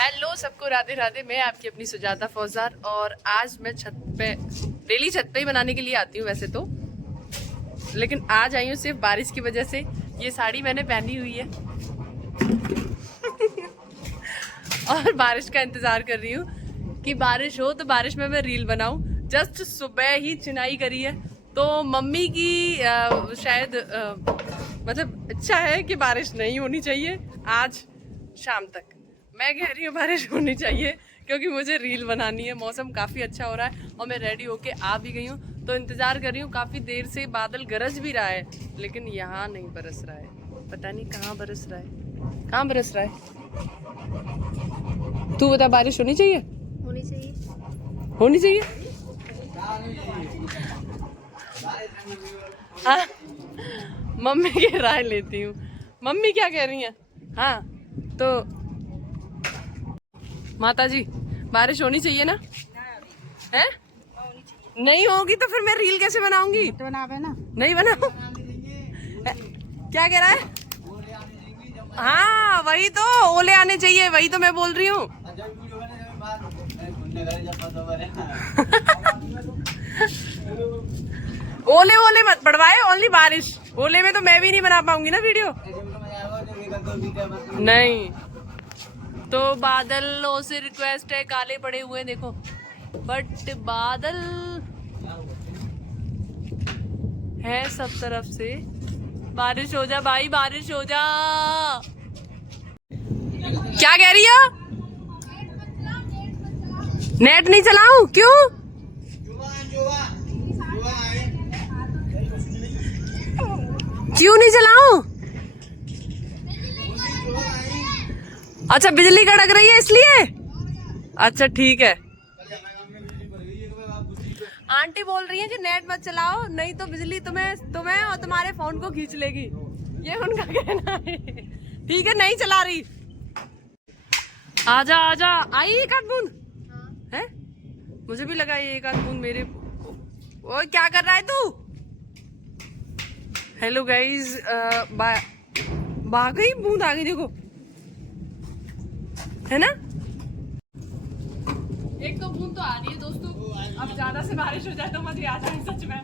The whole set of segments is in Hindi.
हेलो सबको, राधे राधे। मैं आपकी अपनी सुजाता फौजदार और आज मैं छत पे, डेली छत पे ही बनाने के लिए आती हूँ वैसे तो, लेकिन आज आई हूँ सिर्फ बारिश की वजह से। ये साड़ी मैंने पहनी हुई है और बारिश का इंतजार कर रही हूँ कि बारिश हो तो बारिश में मैं रील बनाऊं। जस्ट सुबह ही चिनाई करी है तो मम्मी की शायद मतलब इच्छा है कि बारिश नहीं होनी चाहिए आज शाम तक। मैं कह रही हूँ बारिश होनी चाहिए क्योंकि मुझे रील बनानी है। मौसम काफ़ी अच्छा हो रहा है और मैं रेडी होके आ भी गई हूँ तो इंतज़ार कर रही हूँ। काफ़ी देर से बादल गरज भी रहा है लेकिन यहाँ नहीं बरस रहा है। पता नहीं कहाँ बरस रहा है, कहाँ बरस रहा है। तू बता, बारिश होनी चाहिए? होनी चाहिए, होनी चाहिए। हाँ, मम्मी की राय लेती हूँ। मम्मी क्या कह रही हैं? हाँ तो माता जी, बारिश होनी चाहिए ना? है? नहीं होगी तो फिर मैं रील कैसे बनाऊंगी? तो बनावे ना। नहीं बनाओ। क्या कह रहा है? हाँ वही तो, ओले आने चाहिए, वही तो मैं बोल रही हूँ। ओले ओले मत पड़वाए, ओनली बारिश। ओले में तो मैं भी नहीं बना पाऊंगी ना वीडियो। नहीं तो बादलों से रिक्वेस्ट है, काले पड़े हुए देखो, बट बादल है सब तरफ से। बारिश हो जा भाई, बारिश हो जा। क्या कह रही हो? नेट नहीं चलाऊं? क्यों? क्यों नहीं चलाऊं? अच्छा, बिजली कड़क रही है इसलिए? अच्छा ठीक है। आंटी बोल रही है कि नेट मत चलाओ नहीं तो बिजली तुम्हें और तुम्हारे फोन को खींच लेगी, ये उनका कहना है। ठीक है, नहीं चला रही। आजा आजा, आई एक आध बूंद है? मुझे भी लगा ये एक आध बूंद मेरे। ओ क्या कर रहा है तू? हेलो गाइज, गई बूंद आ गई देखो, है ना? एक तो बूंद तो आ रही है दोस्तों। अब ज्यादा से बारिश हो जाए तो मजे आ जाए सच में।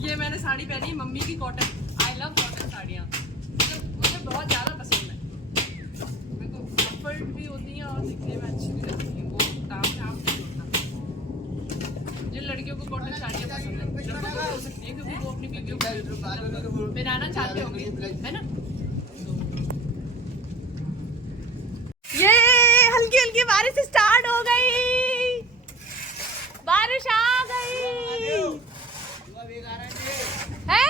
ये मैंने साड़ी पहनी मम्मी की कॉटन। आई लव कॉटन साड़ियाँ, मुझे बहुत ज्यादा पसंद है। मेरे को कंफर्ट भी होती है और दिखने में अच्छी भी लगती है। वो दाम नहीं होता। जिन लड़कियों को कॉटन साड़ियाँ पसंद है, लड़कों को हो सकती है क्योंकि वो अपनी बीवियों को पहनाना चाहते होंगे, है ना? ये हल्की हल्की बारिश स्टार्ट हो गई, बारिश आ गई है।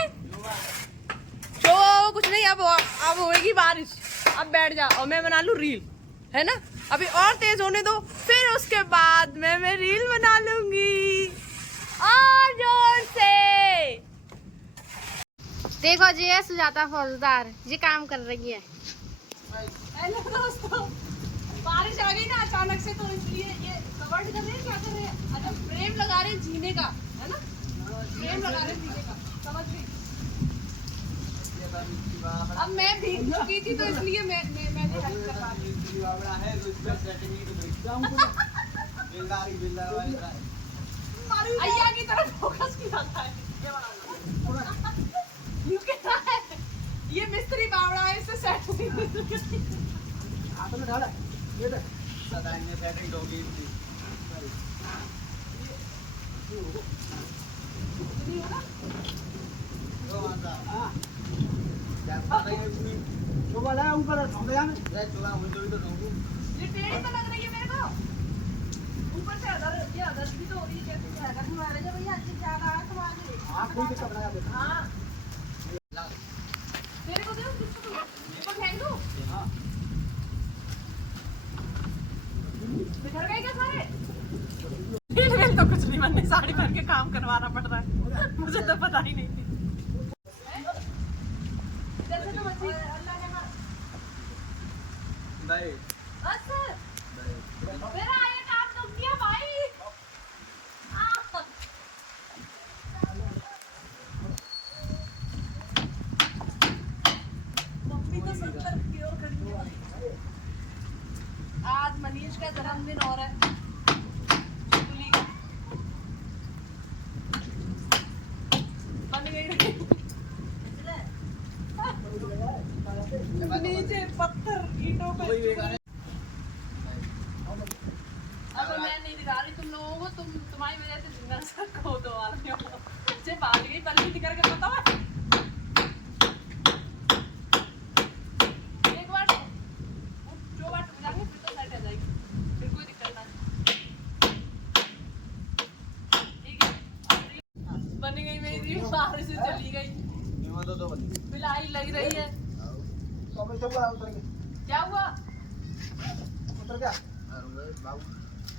तो कुछ नहीं, अब होएगी बारिश। अब बैठ जा और मैं बना लूं रील, है ना? अभी और तेज होने दो, फिर उसके बाद मैं रील बना लूंगी और जोर से। देखो जी, ये सुजाता फौजदार जी काम कर रही है। हेलो दोस्तों, बारिश आ गई ना अचानक से तो इसलिए ये कवर्ड कर रहे हैं। क्या कर रहे हैं? अच्छा, फ्रेम लगा रहे हैं जीने का, है ना? फ्रेम लगा रहे हैं जीने का, समझ गई? अब मैं भीग चुकी थी तो इसलिए मैंने हेल्प करवा दी। अय्या की तरफ फोकस की जाता है। ये क्या है? ये मिस्त्री बावड़ा है, इससे सेट नहीं। सेटिंग होगी। ये टेढ़ी तो लग रही है मेरे को। ऊपर से अदर भी तो हो रही है। हाँ तेरे को दे, ऊपर फेंक दूं? बिखर गए क्या सारे? तो कुछ नहीं, मैंने साड़ी पहन के काम करवाना पड़ रहा है, मुझे तो पता ही नहीं थी। जैसे तो बच्ची अल्लाह के नहीं बस मेरा ये काम दुख गया भाई। मम्मी तो सब तरफ की ओर खड़ी है। आज आज मनीष का जन्मदिन और है चुगली का। बन गई नीचे पत्थर ईंटों पे। अब मैं नहीं दिखा रही तुम लोगों को, तुम्हारी वजह से जिंदा सर को दो आ रही हो। मुझे भाग गई पल्ली दिखा के पता है। एक बार जो बार टूट जाएंगे फिर तो सेट आ जाएगी, फिर कोई दिक्कत नहीं। ठीक है बन गई मेरी रील, बाहर से चली गई, बिलाई लग रही है। क्या हुआ? उतर गया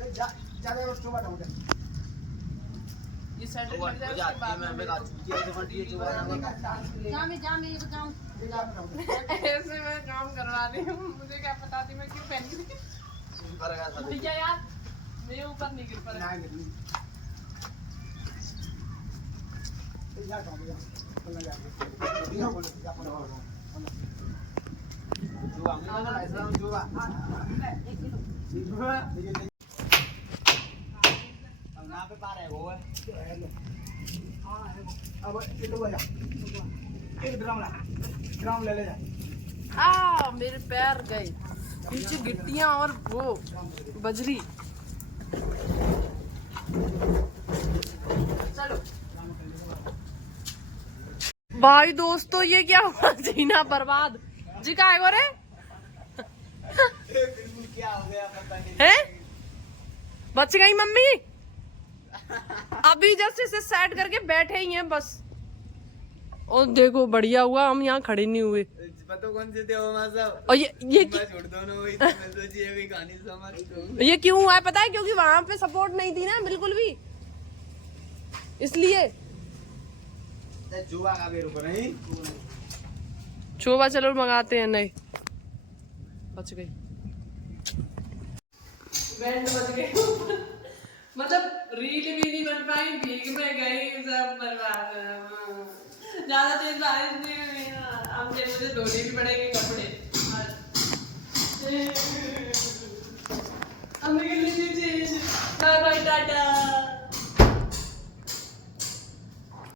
जा जा रहे उसको बाटा उधर ये सेट लग जाए उसके बाद में जा मैं बताऊं ऐसे मैं काम करवा रही हूँ, मुझे क्या पता थी मैं क्यों पहन ली। भैया यार मैं ऊपर नहीं गिर पड़ा। ग्राउंड ले ले जा मेरे पैर गए नीचे, गिट्टियां और वो बजरी। चलो भाई दोस्तों ये क्या हुआ? जीना बर्बाद जी का है रे क्या हो गया पता नहीं है? बच गई मम्मी। अभी जस्ट इसे सेट करके बैठे ही हैं बस। और देखो बढ़िया हुआ हम यहाँ खड़े नहीं हुए। पता कौन से थे वो सब? और ये छोड़ दो ना, वही तो मैं सोची अभी कहानी समझ। ये क्यों हुआ है पता है? क्योंकि वहां पे सपोर्ट नहीं थी ना बिल्कुल भी, इसलिए। जुआ का भी रुक नहीं चोबा चलो मंगाते हैं। नहीं बच गई, बैंड बच गई। मतलब रील भी नहीं बन पाई, भीग में गई, सब बर्बाद। ज्यादा तेज बारिश नहीं हुई, अब मुझे धोने भी पड़ेंगे कपड़े।